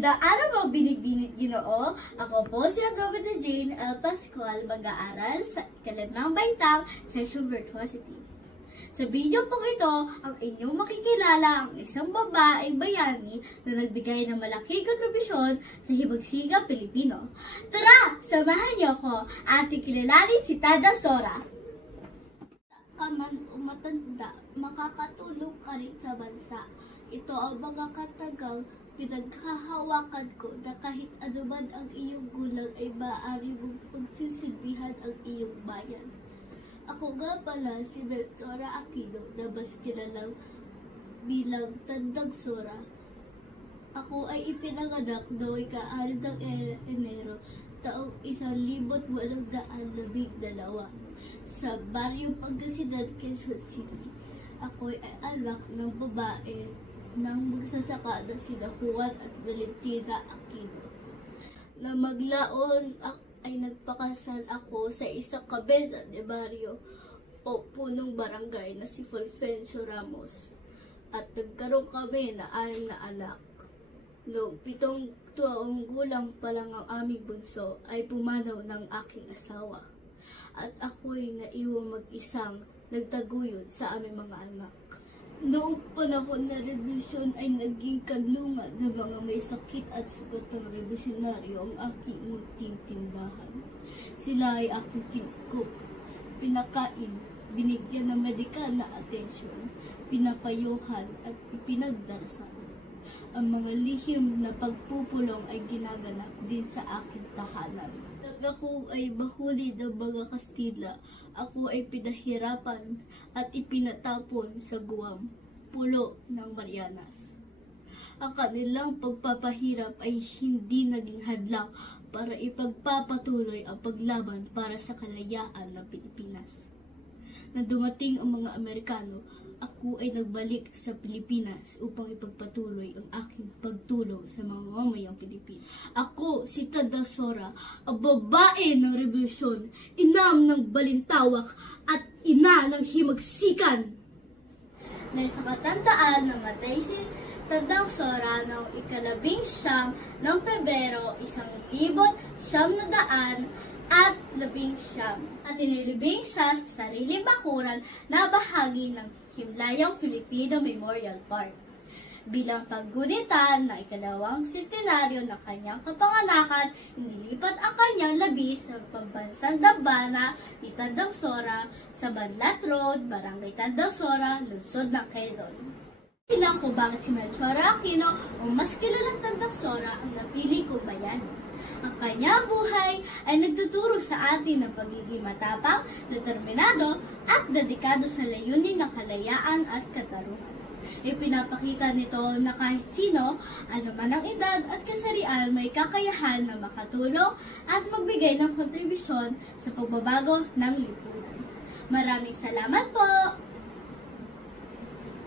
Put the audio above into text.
Magandang araw mga binibinit Ginoo. Ako po si Agawida Jane L. Pascual, mag-aaral sa ikalimang baitang Section Virtuosity. Sa video po ito, ang inyong makikilala ang isang babaeng bayani na nagbigay ng malaking kontribusyon sa hibagsigang Pilipino. Tara, samahan niyo ako at kilalanin si Tandang Sora. Kaman umatanda, makakatulong ka rin sa bansa. Ito ang mga katagang pinaghahawakan ko na kahit anuman ang iyong gulang ay maaari mong pagsisilbihan ang iyong bayan. Ako nga pala si Melchora Aquino na mas kilalang bilang Tandang Sora. Ako ay ipinanganak noong ika-6 ng Enero taong 1812 sa Baryo Pangasinan, Quezon City. Ako ay anak ng babae ng magsasaka na sina Juan at Valentina Aquino. Na maglaon ay nagpakasal ako sa isang kabeza de barrio o punong barangay na si Fulgencio Ramos. At nagkaroon kami na 6 na anak. Noong 7 taong gulang pa lang ang aming bunso ay pumanaw ng aking asawa. At ako'y naiwang mag-isang nagtaguyod sa aming mga anak. Noong panahon na reblusyon ay naging kanlungan ng mga may sakit at sugat ng revolusyonaryo ang aking munting tindahan. Sila ay aking kinkup, pinakain, binigyan ng medikal na atensyon, pinapayuhan at ipinagdarasan. Ang mga lihim na pagpupulong ay ginaganap din sa aking tahanan. Nang ako ay bahuli ng mga Kastila, ako ay pinahirapan at ipinatapon sa Guam, pulo ng Marianas. Ang kanilang pagpapahirap ay hindi naging hadlang para ipagpapatuloy ang paglaban para sa kalayaan ng Pilipinas. Nang dumating ang mga Amerikano, ako ay nagbalik sa Pilipinas upang ipagpatuloy ang aking pagtulong sa mga mamayang Pilipino. Ako, si Tandang Sora, ang babae ng revolusyon, inam ng balintawak at ina ng himagsikan. Dahil sa katandaan, namatay si Tandang Sora noong ika-19 ng Pebrero, 1919 at 19. At inilibing siya sa sariling bakuran na bahagi ng Himlayang Filipino Memorial Park. Bilang paggunitan na ika-2 sentenaryo ng kanyang kapanganakan, inilipat ang kanyang labis ng pambansang dambana ni Tandang Sora sa Banlat Road, Barangay Tandang Sora, lungsod ng Quezon. Bilang kung bakit si Melchora Aquino o mas kilalang Tandang Sora ang napili kong bayani. Ang kanyang buhay ay nagtuturo sa atin ng pagiging matapang, determinado at dedikado sa layunin ng kalayaan at katarungan. Ipinapakita nito na kahit sino, anuman ang edad at kasarian, may kakayahan na makatulong at magbigay ng kontribusyon sa pagbabago ng lipunan. Maraming salamat po!